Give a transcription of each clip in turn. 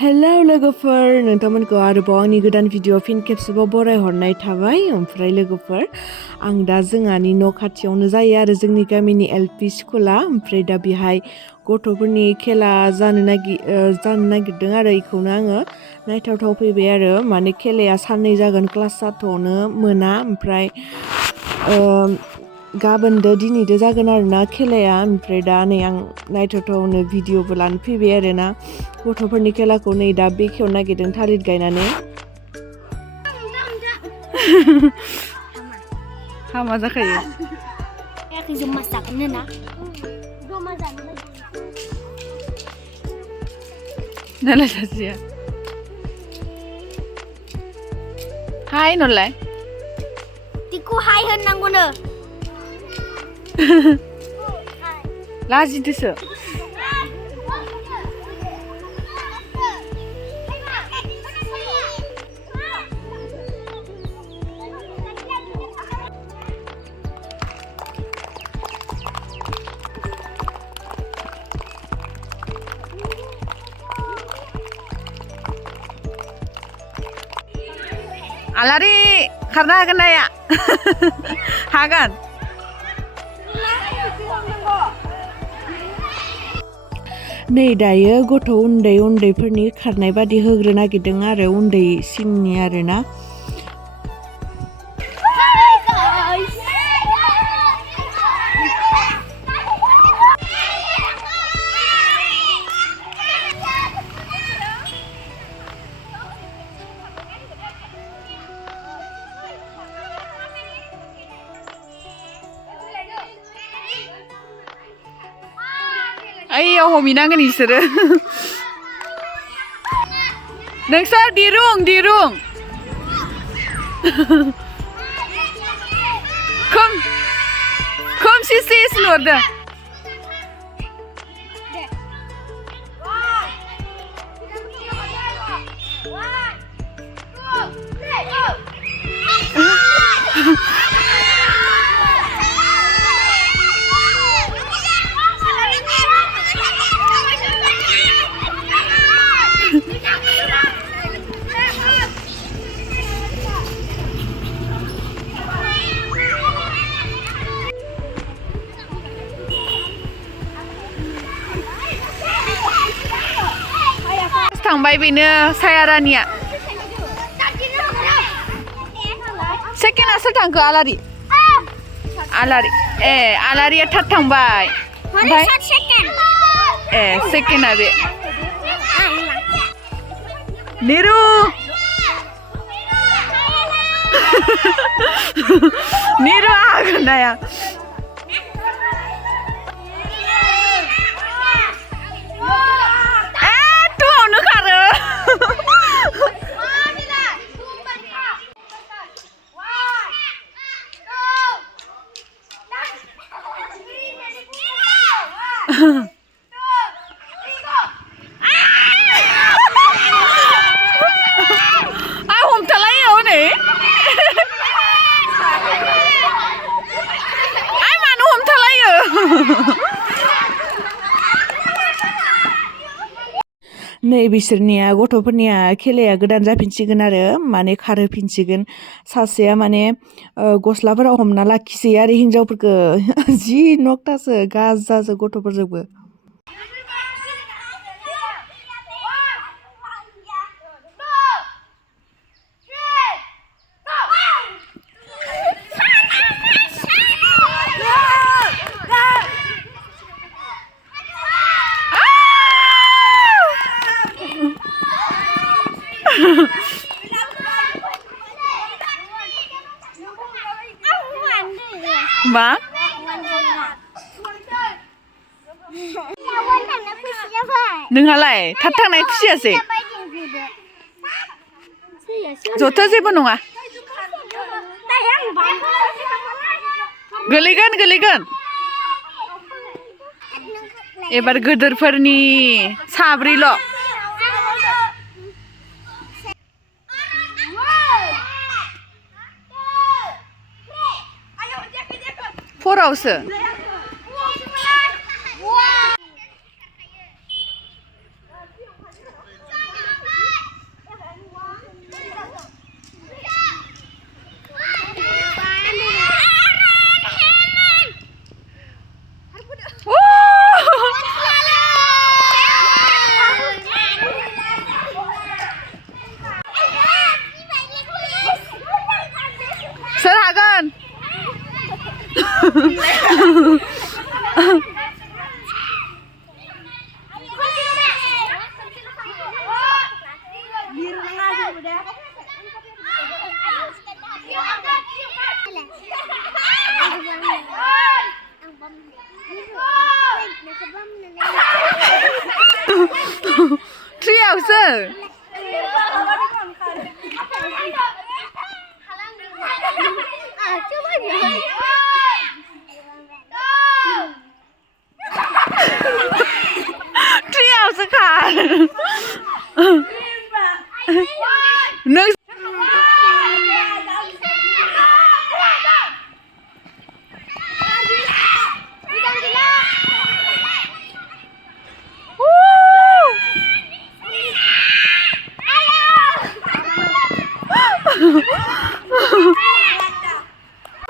Hello लोगोफोर नोंथांमोनखौ आरोबाव आंनि गोदान भिडिअ फिन खेबसेबाव बरायहरनाय थाबाय ओमफ्राय लोगोफोर आं दा जोंहानि न' खाथियावनो जायो आरो जोंनि गामिनि एलपि स्कुला ओमफ्राय दा बेहाय गथ'फोरनि खेला जानो नागिरदों आरो इखौनो आङो नायथावथाव फैबाय आरो माने खेलाया साननै जागोन क्लास जाथ'नो मोना ओमफ्राय गाबोनदो दिनैदो जागोन आरोना खेलाया ओमफ्राय दा नै आं नायथावथावनो भिडिअबो लानो फैबाय आरोना गथ'फोरनि खेलाखौ नै दा बेखेवनो नागिरदों थालिर गायनानै हामा जाखायो नालाय सासेया हाय नलाय तिखौ हाय होननांगौनो लाजिदोसो आलारि खारनो हागोन ना हाया हागोन नै दायो गथ' उन्दैफोरनि खारनाय बादि होग्रो नागिरदों आरो उन्दैसिननि आरोना आइयाव हमहैनांगोन इसोरो नोंसोर दिरुं खोमसि नुहरदों थांबाय बेनो साया रानिया सेकेन्डआ सोर थांखो आलारि आलारिया थाब थांबाय सेकेन्डआ बे निरु हागोन नाया हमथालायो हनै मानो हमथालायो नै बिसोरनिया गथ'फोरनिया खेलाया गोदान जाफिनसिगोन आरो माने खारहोफिनसिगोन सासेया माने गस्लाफोराव हमना लाखिसै आरो हिन्जावफोरखौ जि नकटासो गाजासो गथ'फोरजोंबो मा नोंहालाय थाब थांनाय खुसियासै जथ' जेबो नङा गोलैगोन एबार गोदोरफोरनि साब्रैल' फरावसो Triawsो Triawsो खार नों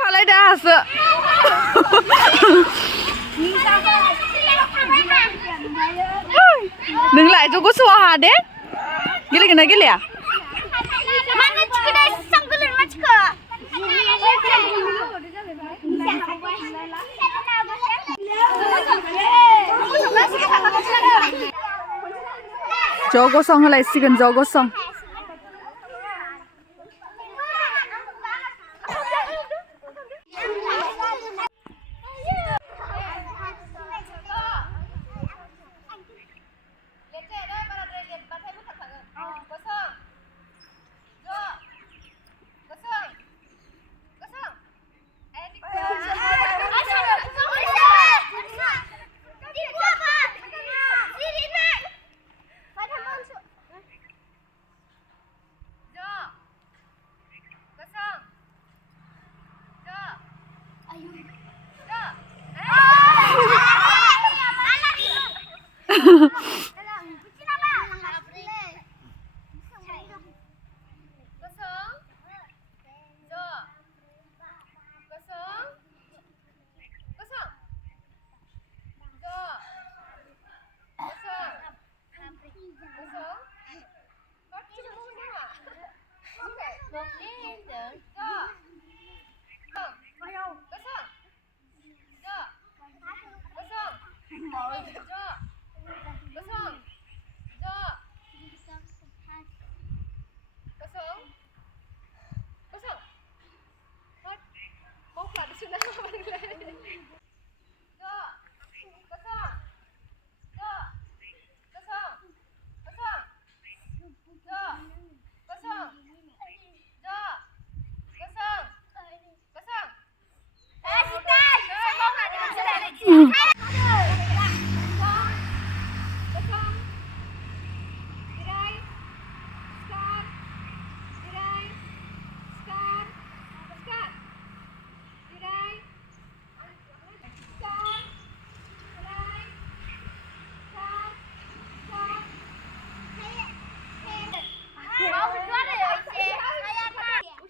Palai dasो नोंलाय ज' गोसोआव हादे गेलेगोन ना गेलेया ज' गसं होलायसिगोन ज' गसं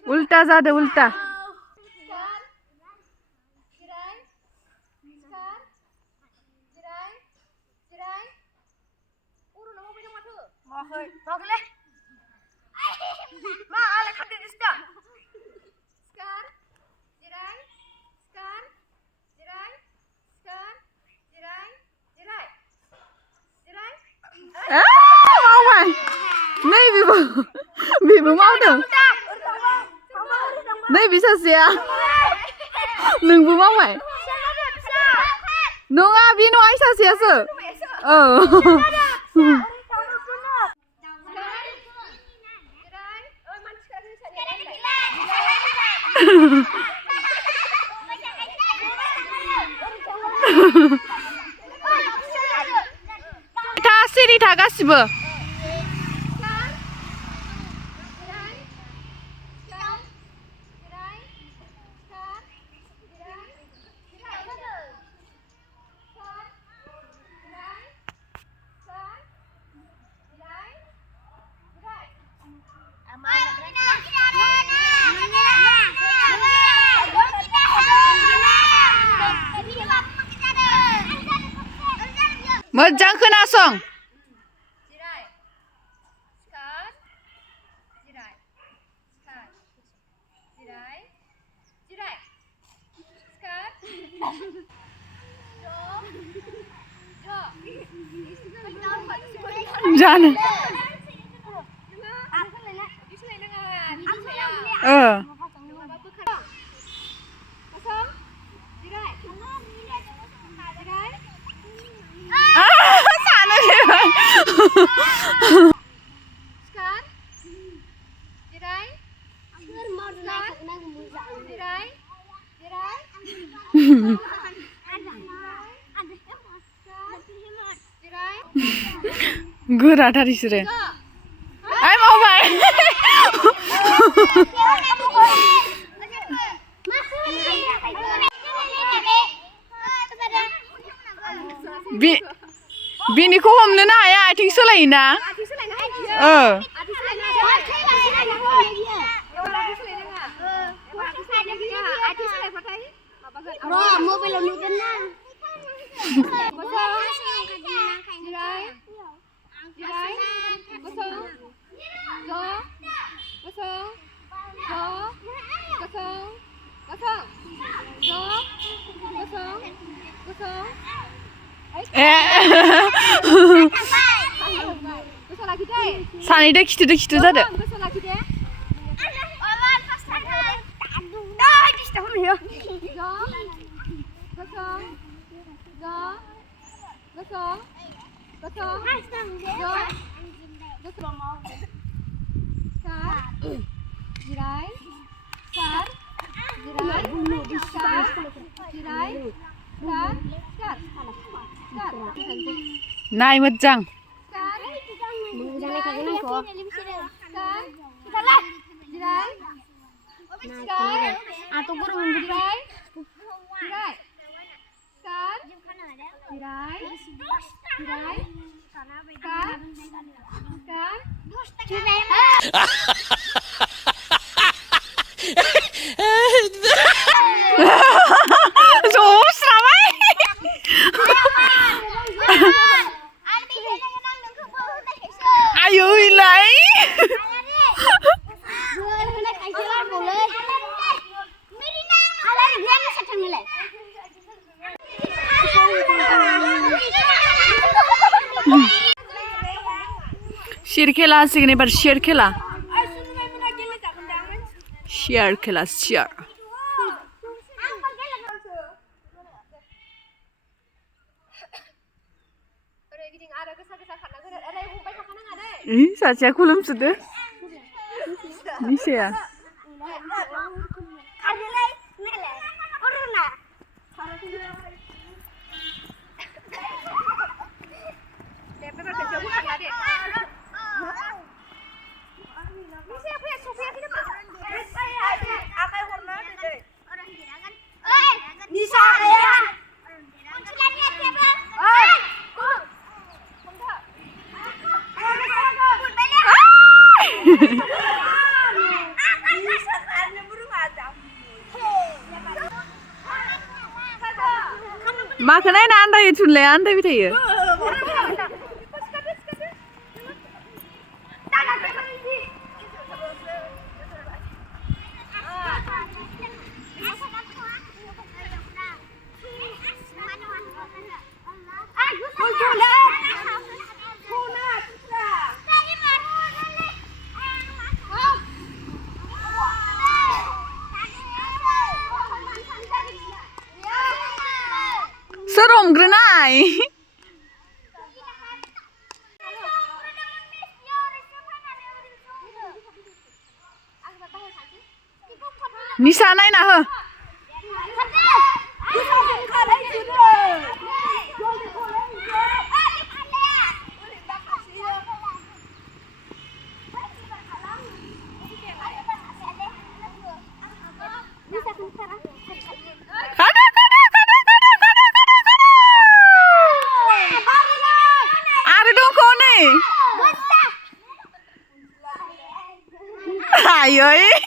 उल्टा जादो उल्टा मावबाय नै बेबो मावदों नै बे सासेया नोंबो मावबाय नङा बे नङा इ सासेयासो था सिरि था गासिबो मोजां खोनासं जानो गोराथार इसोरो आइ मावबाय बिनिखौ हमनोनो हाया आथिं सोलायोना मबाइलाव नुगोन ना सानैदो खिथु जादो नाय मोजां शेर खेला हसिगोन एबार शेर खेला शेर सासेया खुलुमसोदो निसाया माखौ नायना आन्दायो थुनलाया आन्दायबाय थायो सोर हमग्रोनाय निसा नायना हो Ayoy.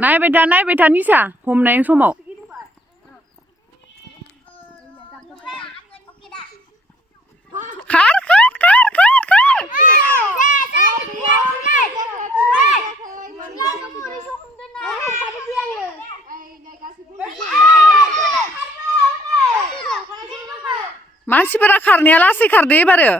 नायबाय था निसा हमनाय समाव खार मानसिफोरा खारनाया लासै खारदो एबारो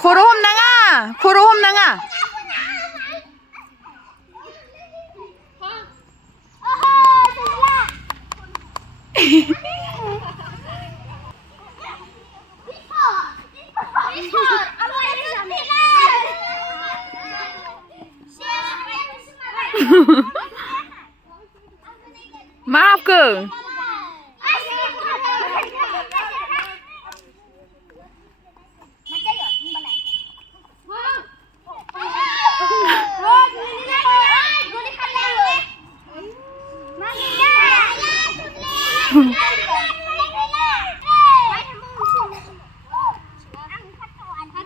खर' हमनाङा खर' हमनाङा मा हाबखो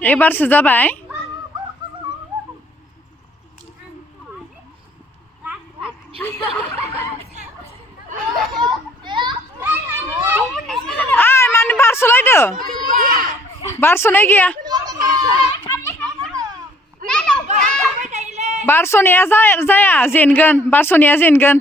एबारसो जाबाय मानो बारस'लायदो बारस'नाय गैया बारस'नाया जाया जेनगोन बारस'नाया जेनगोन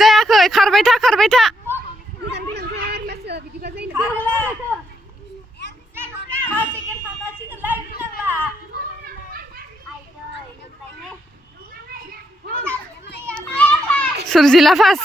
जायाखै खारबाय था सोरजिला फास